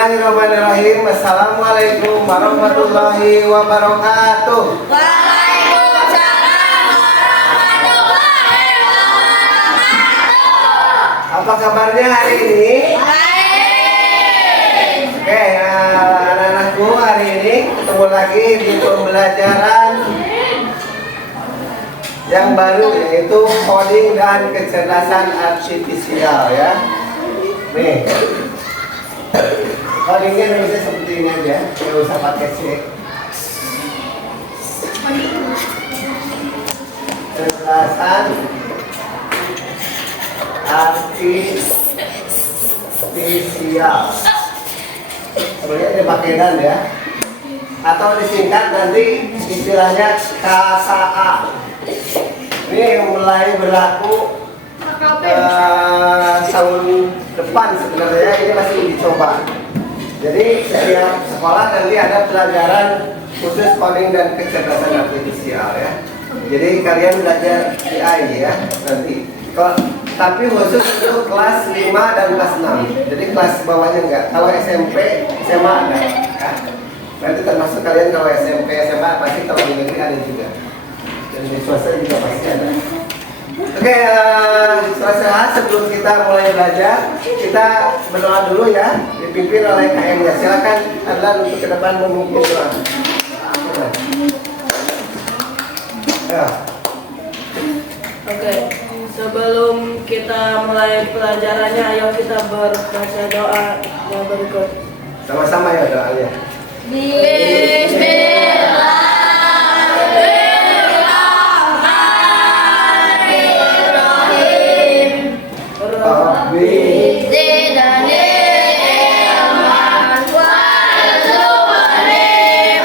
Bismillahirrahmanirrahim. Assalamualaikum warahmatullahi wabarakatuh. Waalaikumsalam warahmatullahi wabarakatuh. Apa kabarnya hari ini? Baik. Oke, anak-anakku, hari ini ketemu lagi di pembelajaran yang baru, yaitu coding dan kecerdasan artifisial ya. Nih, codingnya bisa seperti ini aja, nggak usah pakai C. Kecerdasan artifisial. Sebenarnya ini pakai dan ya, atau disingkat nanti istilahnya KSA. Ini mulai berlaku tahun depan sebenarnya, ini masih dicoba. Jadi setiap sekolah nanti ada pelajaran khusus coding dan kecerdasan artifisial ya. Jadi kalian belajar AI ya nanti. Tapi khusus untuk kelas 5 dan kelas 6. Jadi kelas bawahnya enggak. Kalau SMP, SMA ada. Ya. Nanti termasuk kalian kalau SMP, SMA pasti kalau di negeri ada juga. Dan di swasta juga pasti ada. Oke, selesai. Sebelum kita mulai belajar, kita berdoa dulu ya, dipimpin oleh KM-nya. Silakan Adlan untuk ke depan memimpin doa. Ya. Oke, sebelum kita mulai pelajarannya, ayo kita berbaca doa yang berikut. Sama-sama ya doanya. Bismillahirrahmanirrahim. Rabbi Zidni ilman warzuqni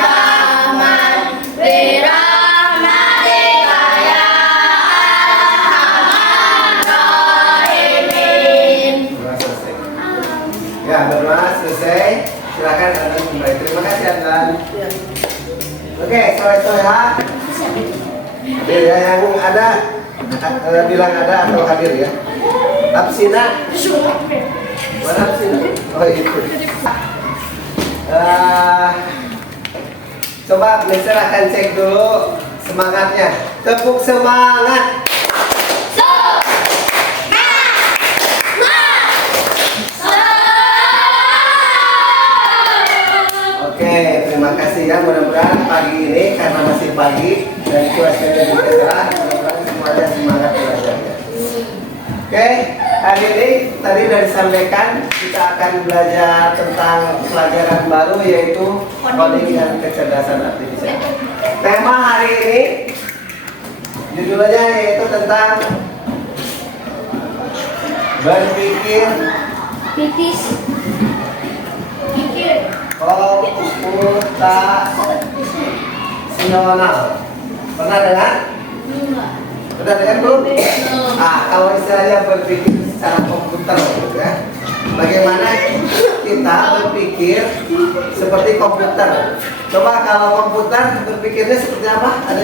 fahman birahmatika ya arhamar rahimin. Doa selesai. Ya, berdoa selesai. Silakan Adlan kembali. Terima kasih Adlan. Ya. Oke, soal-soal hadir ya, yang ada bilang ada atau hadir ya. Absina. Mana Absina? Oh itu. Coba Mister akan cek dulu semangatnya. Tepuk semangat. Oke, terima kasih ya. Mudah-mudahan pagi ini karena masih pagi dan cuacanya juga cerah, mudah-mudahan semuanya semangat belajarnya. Oke, hari ini tadi sudah disampaikan kita akan belajar tentang pelajaran baru yaitu coding dan kecerdasan artifisial. Tema hari ini judulnya yaitu tentang berpikir Titis. Pikir. komputasional. Pernah dengar? Pernah dengar belum? Kalau istilahnya berpikir secara komputer gitu ya. Bagaimana kita berpikir seperti komputer? Coba kalau komputer berpikirnya seperti apa? Ada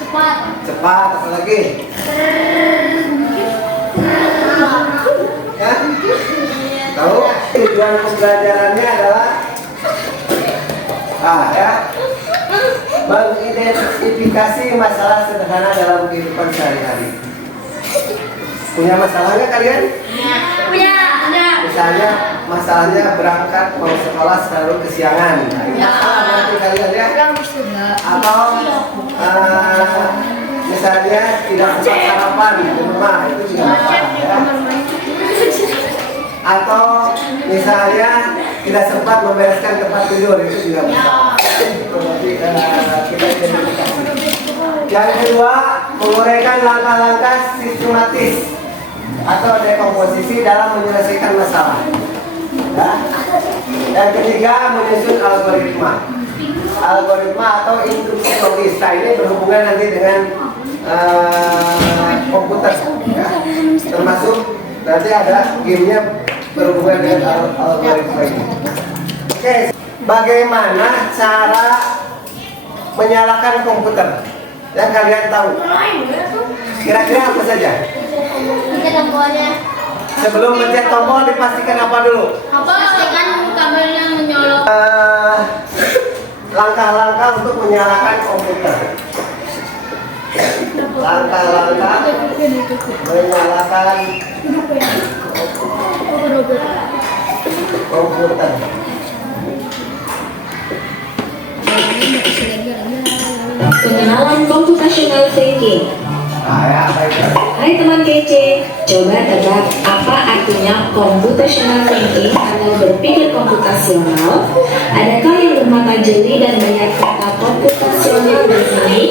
Cepat. cepat, apa lagi? Ya? Tahu? Tujuan pembelajarannya adalah mengidentifikasi masalah sederhana dalam kehidupan sehari-hari. Punya masalah nggak kalian? Punya. Misalnya masalahnya berangkat mau sekolah selalu kesiangan. Nah, ini masalah berarti kalian ya. Atau misalnya tidak sempat sarapan di rumah, itu juga masalah ya. Atau misalnya tidak sempat membereskan tempat tidur, itu juga masalah. Itu nanti kita identifikasi. Yang kedua, menguraikan langkah-langkah sistematis atau dekomposisi dalam menyelesaikan masalah. Ya. Yang ketiga, menyusun algoritma. Algoritma atau instruksi logis. Nah, ini berhubungan nanti dengan komputer. Ya. Termasuk nanti ada gamenya berhubungan dengan algoritma ini. Oke, bagaimana cara menyalakan komputer? Yang kalian tahu? Kira-kira apa saja? Tombolnya. Sebelum mencet tombol dipastikan apa dulu? Pastikan kabelnya menyalakan komputer. Langkah-langkah menyalakan komputer. Pengenalan computational thinking. Nah, ya, baik. Hai teman kece, coba tebak apa artinya computational thinking atau berpikir komputasional? Adakah yang bermata jeli dan melihat kata komputasional di sini?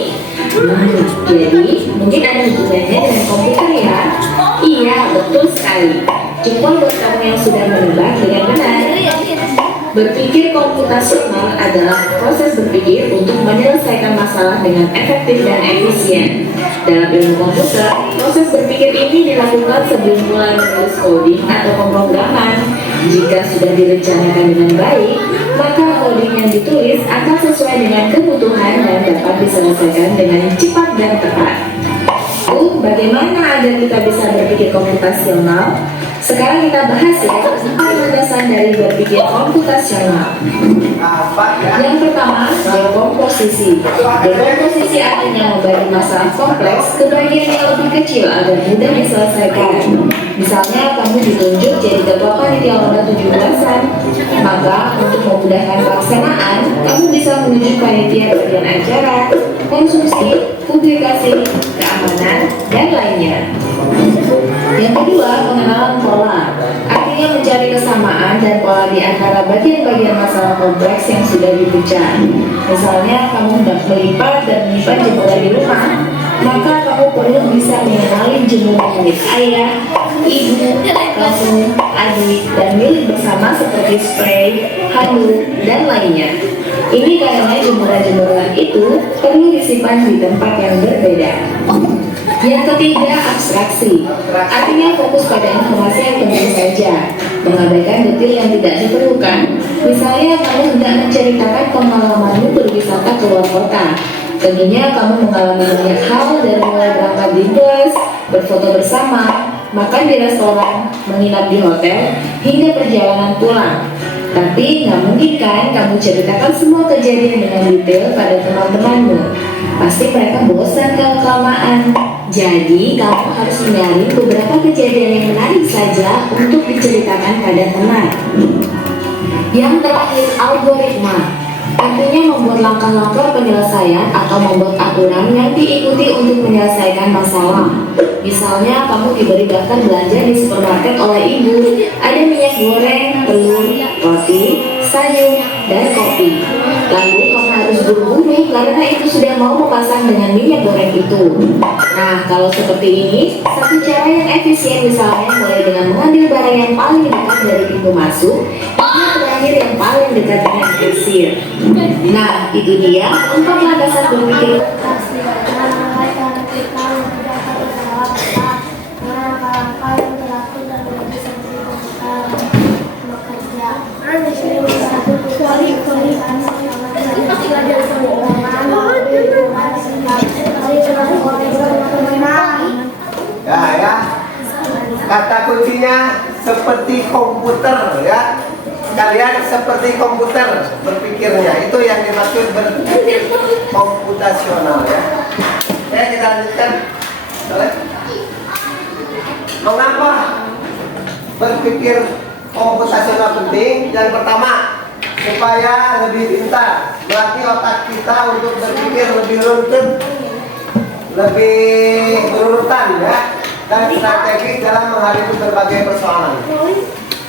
Jadi mungkin ada hubungannya dengan komputer ya? Iya, betul sekali. Cukup buat kamu yang sudah menebak dengan benar. Berpikir komputasional adalah proses berpikir untuk menyelesaikan masalah dengan efektif dan efisien. Dalam ilmu komputer, proses berpikir ini dilakukan sebelum mulai menulis coding atau pemrograman. Jika sudah direncanakan dengan baik, maka coding yang ditulis akan sesuai dengan kebutuhan dan dapat diselesaikan dengan cepat dan tepat. Bagaimana agar kita bisa berpikir komputasional? Sekarang kita bahas ya, 4 landasan dari berpikir komputasional. Yang pertama, dekomposisi. Dekomposisi artinya membagi masalah kompleks ke bagian yang lebih kecil agar mudah diselesaikan. Misalnya, kamu ditunjuk jadi ketua panitia lomba 17-an. Maka, untuk memudahkan pelaksanaan, kamu bisa menunjuk panitia bagian acara, konsumsi, publikasi, keamanan, dan lainnya. Yang kedua, pengenalan pola. Artinya mencari kesamaan dan pola di antara bagian-bagian masalah kompleks yang sudah dipecah. Misalnya, kamu hendak melipat dan menyimpan jemuran di rumah, maka kamu perlu bisa mengenali jemuran milik ayah, ibu, kamu, adik, dan milik bersama seperti spray, handuk, dan lainnya. Ini karena jemuran-jemuran itu perlu disimpan di tempat yang berbeda. Yang ketiga, abstraksi. Artinya fokus pada informasi yang penting saja, mengabaikan detail yang tidak diperlukan. Misalnya, kamu hendak menceritakan pengalamanmu berwisata ke luar kota. Tentunya kamu mengalami banyak hal dari mulai berangkat di bus, berfoto bersama, makan di restoran, menginap di hotel, hingga perjalanan pulang. Tapi nggak mungkin kan kamu ceritakan semua kejadian dengan detail pada teman-temanmu. Pasti mereka bosan kalau kelamaan. Jadi kamu harus hindari beberapa kejadian yang menarik saja untuk diceritakan pada teman. Yang terakhir, algoritma. Artinya membuat langkah-langkah penyelesaian atau membuat aturan yang diikuti untuk menyelesaikan masalah. Misalnya, kamu diberi daftar belanja di supermarket oleh ibu. Ada minyak goreng, telur, roti, sayur, dan kopi. Lalu kamu harus buru-buru karena itu sudah mau memasang dengan minyak goreng itu. Nah, kalau seperti ini, satu cara yang efisien misalnya mulai dengan mengambil barang yang paling dekat dari pintu masuk, hingga terakhir yang paling dekat dengan kasir. Nah, itu dia 4 landasan berpikir. Ya, kata kuncinya seperti komputer ya. Kalian seperti komputer berpikirnya, itu yang dimaksud berpikir komputasional ya. Ya, kita lanjutkan. Boleh? Mengapa berpikir komputasional penting? Yang pertama, supaya lebih pintar, melatih otak kita untuk berpikir lebih runtut, lebih berurutan ya, dan strategis dalam menghadapi berbagai persoalan.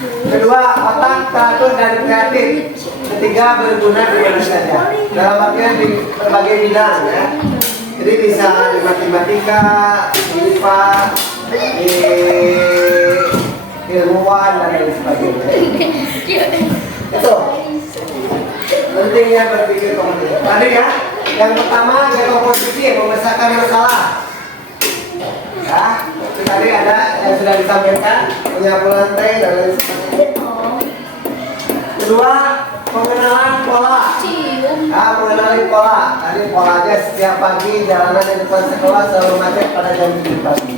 Kedua, otak teratur dan kreatif. Ketiga, berguna di mana saja, dalam artian di berbagai bidang ya. Jadi bisa di matematika, di IPA, di ilmuwan dan lain sebagainya. Itu pentingnya berpikir kompetitif. Tadi ya, yang pertama dekomposisi, memecahkan masalah. Ya, tadi ada yang sudah disampaikan, menyapu lantai dan lain sebagainya. Kedua, pengenalan pola. Nah, mengenali pola. Tadi polanya setiap pagi jalanan di depan sekolah selalu macet pada jam 7 pagi.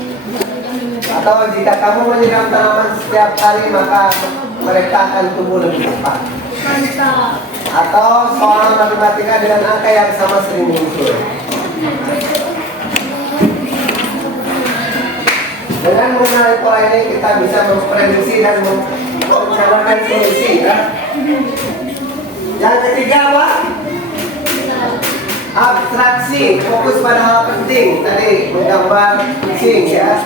Atau jika kamu menyiram tanaman setiap hari, maka mereka akan tumbuh lebih cepat. Mantap. Atau soal matematika dengan angka yang sama sering muncul. Dengan mengenali pola ini kita bisa memprediksi dan merencanakan solusi ya. Yang ketiga apa? Abstraksi, fokus pada hal penting. Tadi menggambar kucing ya.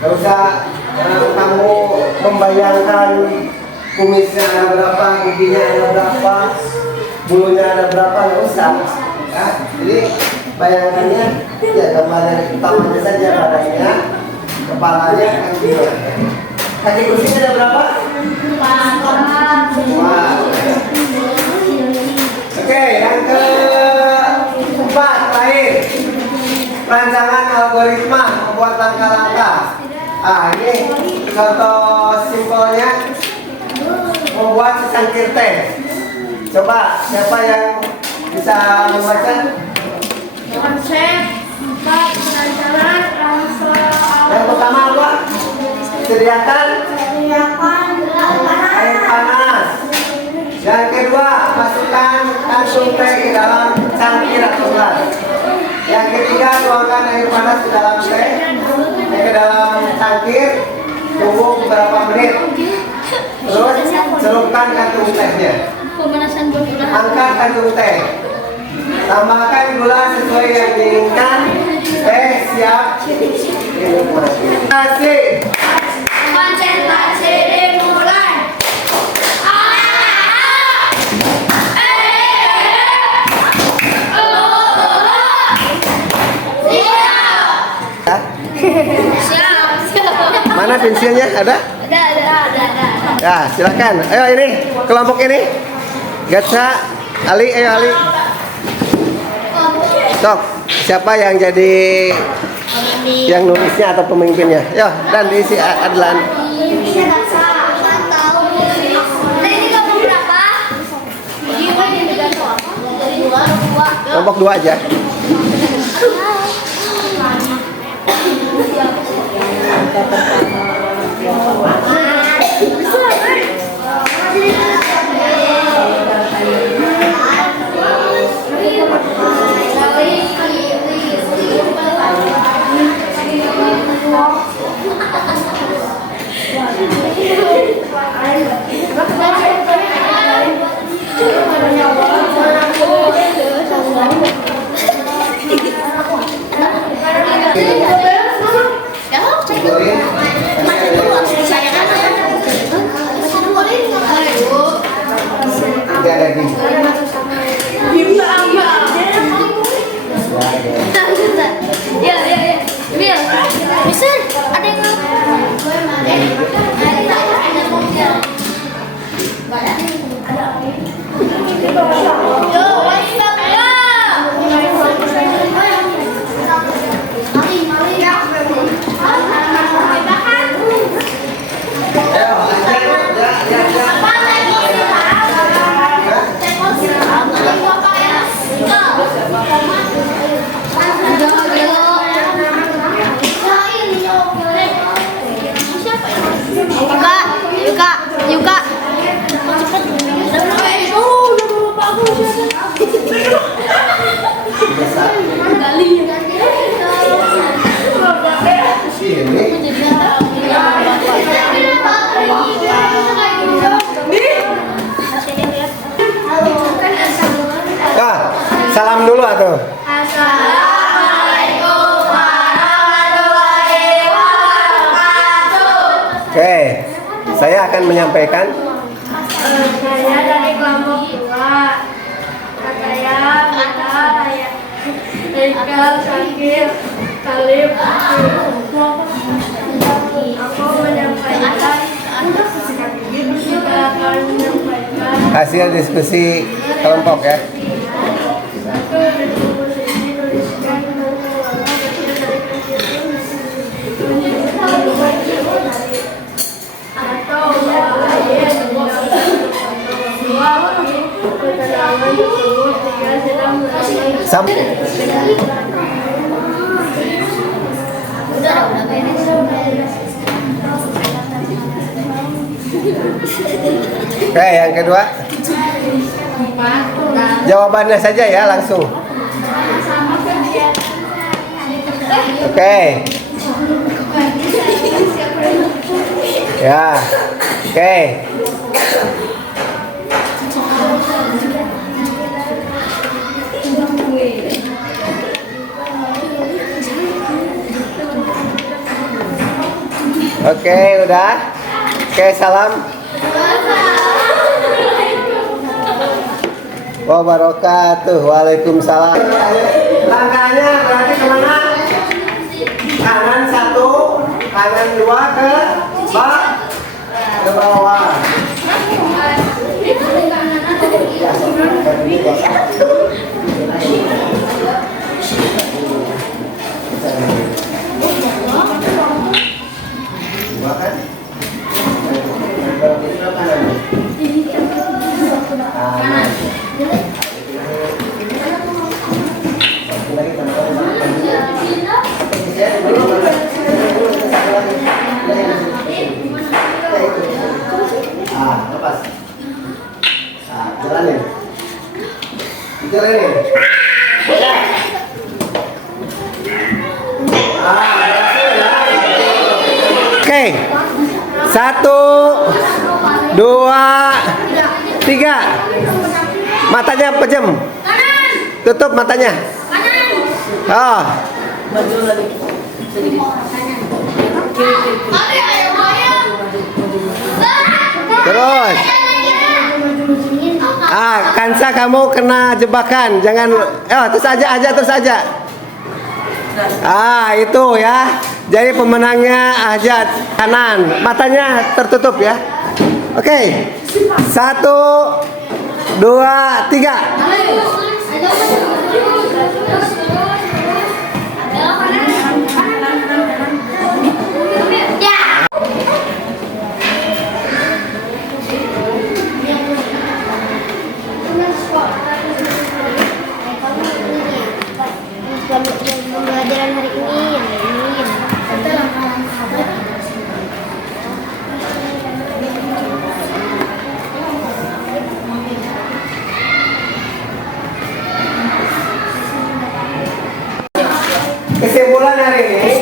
Gak usah kamu membayangkan kumisnya ada berapa, giginya ada berapa, bulunya ada berapa, nggak usah ya. Jadi bayangannya ya gambarnya utamanya saja, badannya, kepalanya, kaki kucingnya ada berapa? Wow. Oke, yang keempat terakhir, rancangan algoritma membuat langkah-langkah. Ini contoh simpelnya membuat secangkir teh. Coba siapa yang bisa membaca? Konsep 4 perancangan Yang pertama apa? Sediakan air panas. Yang kedua, masukkan kantong teh ke dalam cangkir atau gelas. Yang ketiga, tuangkan air panas ke dalam teh, ke dalam cangkir, tunggu beberapa menit. Terus celupkan kantong tehnya. pemanasan gula. Angkat kantong teh. Tambahkan gula sesuai yang diinginkan. Teh siap dinikmati. Kasih. Konsentrasi dimulai. Mana pensilnya? Ada? Ada. Ya, silakan. Ayo ini, kelompok ini. Gatsa, Ali, ayo Ali. Sok, siapa yang jadi yang nulisnya atau pemimpinnya? Yo, dan diisi Adlan. Kelompok 2 aja. Tidak ada gini. Ya. Bisa ada yang Yuka. Salam dulu atau? Assalamualaikum warahmatullahi wabarakatuh. Oke, saya akan menyampaikan. Saya dari kelompok 2. Saya Haikal Syakir Talib. Aku menyampaikan Hasil diskusi kelompok ya. Oke, yang kedua. Jawabannya saja ya langsung. Oke. Ya. Oke. Oke, udah. Oke, salam. Wabarakatuh. Waalaikumsalam. Langkahnya berarti kemana? Kanan 1, kanan 2 ke bawah. Lepas. Jalanin. Jalanin. Oke. 1, 2, 3. Matanya pejam. Tutup matanya. Oh. Maju lagi. Sedikit. Kiri. Terus. Kansa kamu kena jebakan. Jangan terus aja. Itu ya. Jadi pemenangnya Ajat kanan. Matanya tertutup ya. Oke. 1, 2, 3. Pembelajaran hari ini yang Kesimpulan hari ini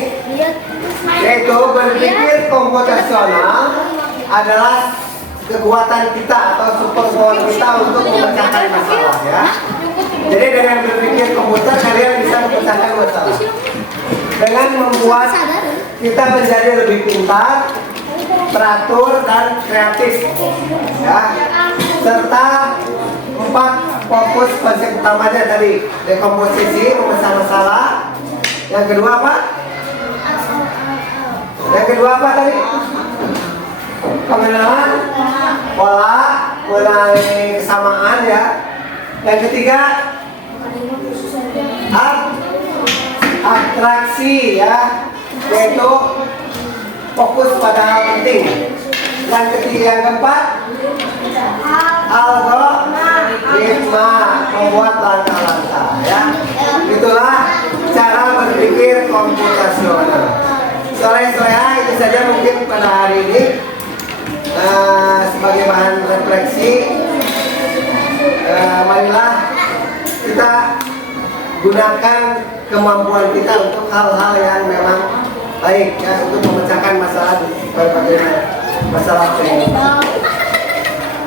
yaitu berpikir komputasional adalah kekuatan kita atau superpower kita untuk memecahkan masalah ya. Jadi dengan berpikir komputer kalian bisa memecahkan masalah. Dengan membuat kita menjadi lebih pintar, teratur dan kreatif ya. Serta 4 fokus konsep utamanya tadi, dekomposisi, memecah masalah. Yang kedua apa? Tadi? Pengenalan pola, mengenai kesamaan ya. Yang ketiga atraksi ya, yaitu fokus pada hal penting. Yang keempat algoritma, membuat langkah-langkah ya. Itulah cara berpikir komputasional. Sore-sore itu saja mungkin pada hari ini sebagai bahan refleksi. Marilah kita gunakan kemampuan kita untuk hal-hal yang memang baik ya, untuk memecahkan masalah berbagai masalah ini.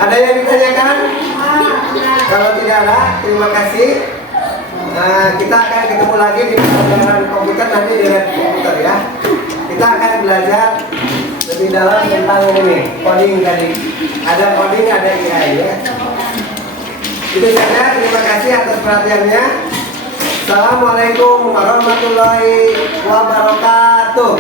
Ada yang ditanyakan? Kalau tidak ada, terima kasih. Kita akan ketemu lagi di pelajaran komputer nanti dengan komputer ya. Kita akan belajar lebih dalam tentang ini coding tadi. Ada coding, ada AI ya. Itu saja. Terima kasih atas perhatiannya. Assalamualaikum warahmatullahi wabarakatuh.